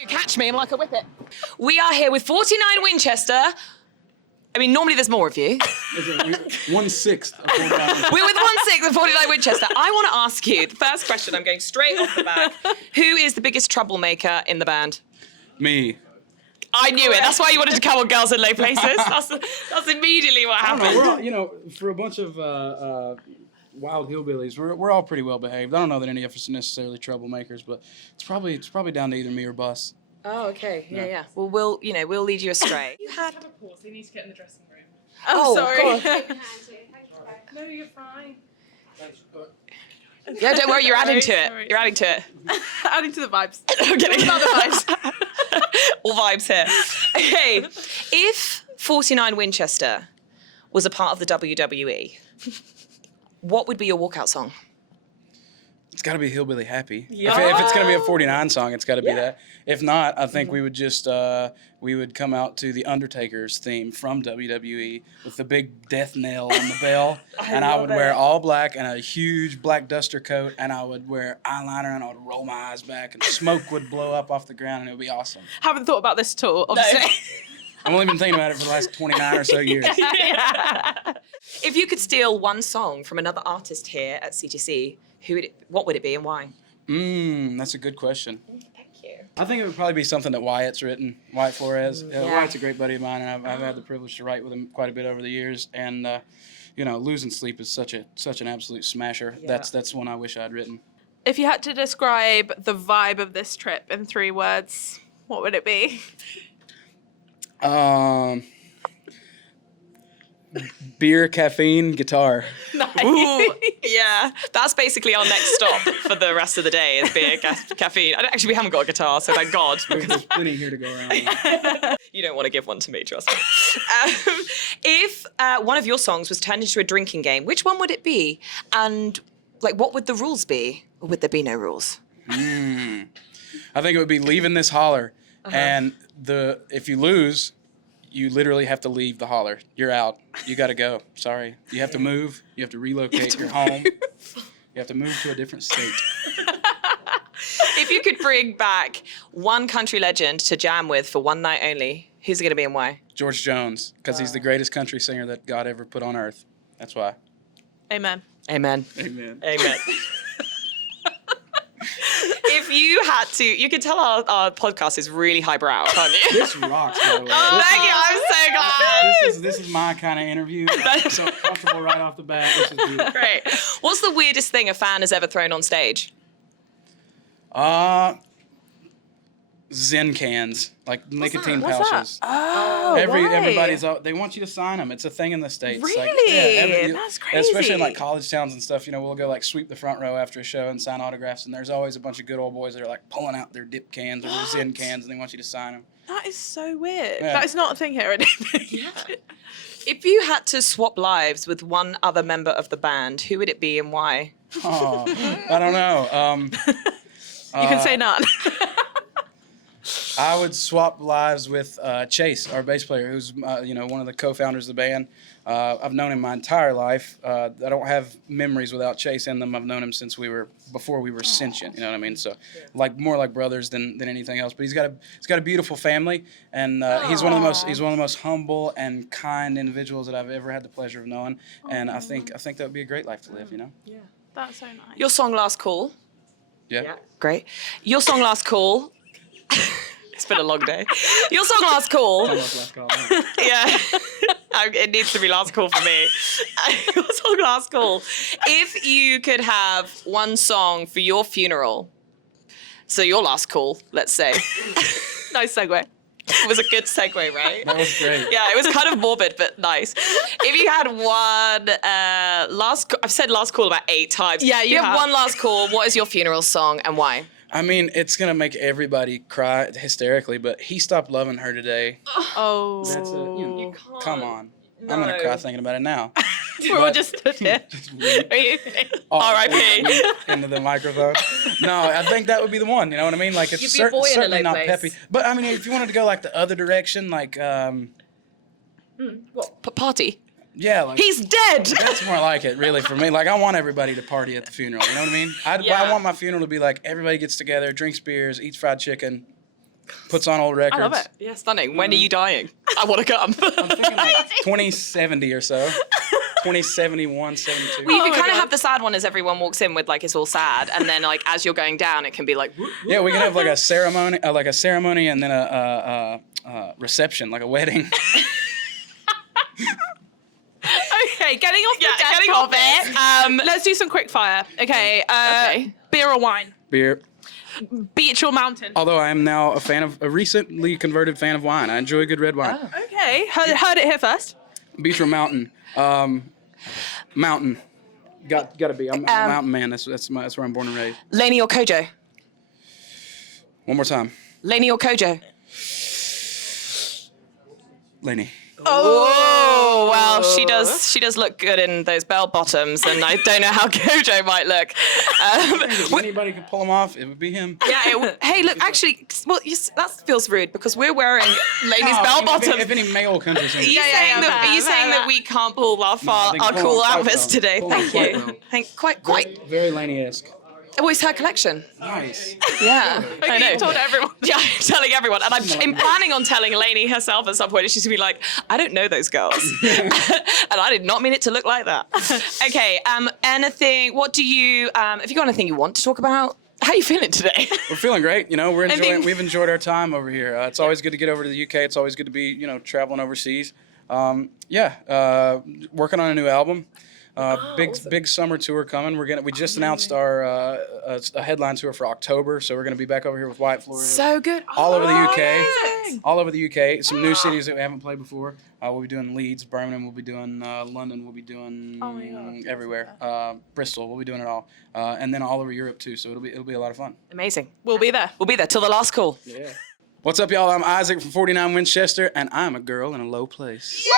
You catch me, I'm like a whippet. We are here with 49 Winchester. I mean, normally there's more of you. 1/6 of 49. We're with 1/6 of 49 Winchester. I want to ask you, the first question, I'm going straight off the bat. Who is the biggest troublemaker in the band? Me. I knew it. That's why you wanted to come on Girls in Low Places. That's immediately what I don't know. happened. We're all, for a bunch of wild hillbillies, we're all pretty well behaved. I don't know that any of us are necessarily troublemakers, but it's probably down to either me or Bus. Oh, okay. Yeah. Well, we'll lead you astray. You had a pause. You need to get in the dressing room. Oh, sorry. God. No, you're fine. Yeah, don't worry. You're adding to Sorry. it. You're adding to it. Adding to the vibes. I'm kidding. All the vibes. All vibes here. Okay, if 49 Winchester was a part of the WWE, what would be your walkout song? It's got to be Hillbilly Happy. Yeah. If it's going to be a 49 song, it's got to be that. If not, I think we would just we would come out to the Undertaker's theme from WWE with the big death nail on the bell, and I would wear all black and a huge black duster coat, and I would wear eyeliner, and I would roll my eyes back, and smoke would blow up off the ground, and it would be awesome. Haven't thought about this at all, obviously. I've only been thinking about it for the last 29 or so years. If you could steal one song from another artist here at C2C, what would it be and why? That's a good question. Thank you. I think it would probably be something that Wyatt's written, Wyatt Flores. Yeah. Wyatt's a great buddy of mine, and I've had the privilege to write with him quite a bit over the years. And Losing Sleep is such an absolute smasher. Yeah. That's one I wish I'd written. If you had to describe the vibe of this trip in 3 words, what would it be? Beer, caffeine, guitar. Ooh, yeah. That's basically our next stop for the rest of the day is beer, caffeine. Actually, we haven't got a guitar, so thank God. There's plenty here to go around. You don't want to give one to me, trust me. If one of your songs was turned into a drinking game, which one would it be? And what would the rules be? Or would there be no rules? I think it would be Leaving This Holler. And if you lose, you literally have to leave the holler. You're out. You got to go. Sorry. You have to move. You have to relocate your home. You have to move to a different state. If you could bring back one country legend to jam with for one night only, who's it going to be and why? George Jones, because he's the greatest country singer that God ever put on earth. That's why. Amen. Amen. Amen. Amen. If you had to, you can tell our podcast is really highbrow, can't you? This rocks, by the way. Thank you. I'm so glad. This is my kind of interview. I'm so comfortable right off the bat. This is beautiful. Great. What's the weirdest thing a fan has ever thrown on stage? Zen cans, like nicotine What's that? pouches. Oh, Everybody's they want you to sign them. It's a thing in the States. Really? That's crazy. Especially in college towns and stuff. We'll go sweep the front row after a show and sign autographs. And there's always a bunch of good old boys that are pulling out their dip cans or their Zen cans, and they want you to sign them. That is so weird. Yeah. That is not a thing here, I don't think. Yeah. If you had to swap lives with one other member of the band, who would it be and why? Oh, I don't know. You can say none. I would swap lives with Chase, our bass player, who's one of the co-founders of the band. I've known him my entire life. I don't have memories without Chase in them. I've known him since before we were sentient. You know what I mean? So, more like brothers than anything else. But he's got a beautiful family, and he's one of the most humble and kind individuals that I've ever had the pleasure of knowing. And I think that would be a great life to live. Yeah, that's so nice. Your song Last Call. Yeah. Great. Your song Last Call. It's been a long day. Your song Last Call. Yeah. It needs to be last call for me. Your song Last Call. If you could have one song for your funeral, so your last call, let's say. Nice segue. It was a good segue, right? That was great. Yeah, it was kind of morbid, but nice. If you had one I've said last call about 8 times. Yeah, you have have. one last call. What is your funeral song and why? I mean, it's going to make everybody cry hysterically, but He Stopped Loving Her Today. Oh. That's You can't. come on. No. I'm going to cry thinking about it now. We're all just stood here. R.I.P. Into the microphone. No, I think that would be the one. You know what I mean? It's You'd be a boy in a certainly low not place. peppy. But I mean, if you wanted to go the other direction, What? Party? yeah, He's dead. that's more like it, really, for me. I want everybody to party at the funeral. You know what I mean? Yeah. I want my funeral to be everybody gets together, drinks beers, eats fried chicken, puts on old records. I love it. Yeah, stunning. When are you dying? I want to come. I'm thinking like 2070 or so. 2071, 72. Well, you Oh can my kind of God. have the sad one as everyone walks in with like it's all sad, and then like as you're going down, it can be like. Yeah, we can have like a ceremony, and then a reception, like a wedding. Okay, getting off the deck getting of off it. Let's do some quick fire. Okay. Okay. Beer or wine? Beer. Beach or mountain? Although I am now a recently converted fan of wine. I enjoy good red wine. Oh. Okay. Heard it here first. Beach or mountain? Mountain. Gotta be. I'm a mountain man. That's where I'm born and raised. Lainey or Kojo? One more time. Lainey or Kojo? Laney. Oh well, she does look good in those bell bottoms, and I don't know how Kojo might look. If anybody could pull them off, it would be him. Yeah. Hey, look, actually, well, that feels rude because we're wearing Lainey's No, bell if bottoms. any male countries. Are you Yeah, saying that? fair, Are you saying fair. that we can't pull off our they can pull cool off quite outfits well. today? Pull off Thank quite you. well. Thank quite. Very Laney-esque. Oh, it's her collection. Nice. Yeah, I know. You told everyone. Yeah, I'm telling everyone, and I'm planning on telling Lainey herself at some point. And she's gonna be like, "I don't know those girls," and I did not mean it to look like that. Okay. Anything? What do you? Have you got anything you want to talk about? How are you feeling today? We're feeling great. You know, Anything- we've enjoyed our time over here. It's always good to get over to the UK. It's always good to be, traveling overseas. Working on a new album. Big summer tour coming. We just announced our a headline tour for October, so we're gonna be back over here with White Flores. So good. all over the UK. amazing. All over the UK. Some new cities that we haven't played before. We'll be doing Leeds, Birmingham. We'll be doing London. We'll be doing Oh my God. everywhere. Bristol. We'll be doing it all, and then all over Europe too. So it'll be a lot of fun. Amazing. We'll be there. We'll be there till the last call. Yeah. What's up, y'all? I'm Isaac from 49 Winchester, and I'm a girl in a low place. Woo!